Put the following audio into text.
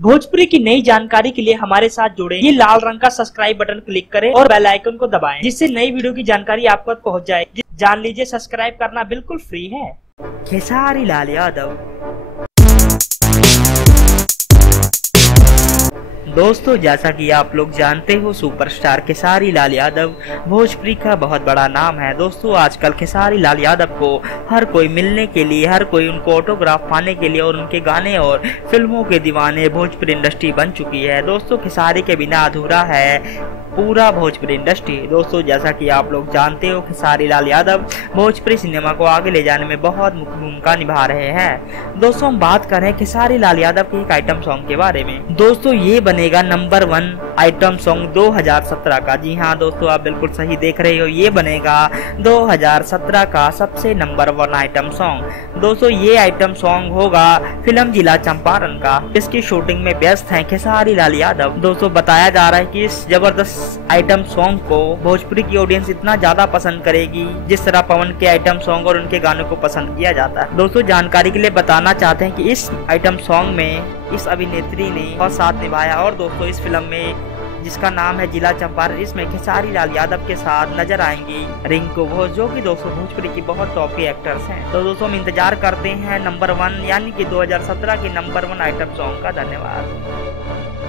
भोजपुरी की नई जानकारी के लिए हमारे साथ जुड़े ये लाल रंग का सब्सक्राइब बटन क्लिक करें और बेल आइकन को दबाएं, जिससे नई वीडियो की जानकारी आप तक पहुंच जाए। जान लीजिए, सब्सक्राइब करना बिल्कुल फ्री है। खेसारी लाल यादव। दोस्तों, जैसा कि आप लोग जानते हो, सुपरस्टार खेसारी लाल यादव भोजपुरी का बहुत बड़ा नाम है। दोस्तों, आजकल खेसारी लाल यादव को हर कोई मिलने के लिए, हर कोई उनको ऑटोग्राफ पाने के लिए और उनके गाने और फिल्मों के दीवाने भोजपुरी इंडस्ट्री बन चुकी है। दोस्तों, खेसारी के बिना अधूरा है पूरा भोजपुरी इंडस्ट्री। दोस्तों, जैसा कि आप लोग जानते हो, खेसारी लाल यादव भोजपुरी सिनेमा को आगे ले जाने में बहुत मुख्य भूमिका निभा रहे हैं। दोस्तों, हम बात कर रहे हैं खेसारी लाल यादव के एक आइटम सॉन्ग के बारे में। दोस्तों, ये बनेगा नंबर 1 आइटम सॉन्ग 2017 का। जी हाँ दोस्तों, आप बिल्कुल सही देख रहे हो, ये बनेगा 2017 का सबसे नंबर 1 आइटम सॉन्ग। दोस्तों, ये आइटम सॉन्ग होगा फिल्म जिला चंपारण का। इसकी शूटिंग में व्यस्त हैं खेसारी लाल यादव। दोस्तों, बताया जा रहा है कि इस जबरदस्त आइटम सॉन्ग को भोजपुरी की ऑडियंस इतना ज्यादा पसंद करेगी जिस तरह पवन के आइटम सॉन्ग और उनके गानों को पसंद किया जाता है। दोस्तों, जानकारी के लिए बताना चाहते हैं कि इस आइटम सॉन्ग में इस अभिनेत्री ने बहुत साथ निभाया। और दोस्तों, इस फिल्म में जिसका नाम है जिला चंपारण, इसमें खेसारी लाल यादव के साथ नजर आएंगी रिंकू घोष, जो कि दोस्तों भोजपुरी की बहुत टॉप की एक्टर्स हैं। तो दोस्तों, हम इंतजार करते हैं नंबर 1 यानी कि 2017 के नंबर 1 आइटम सॉन्ग का। धन्यवाद।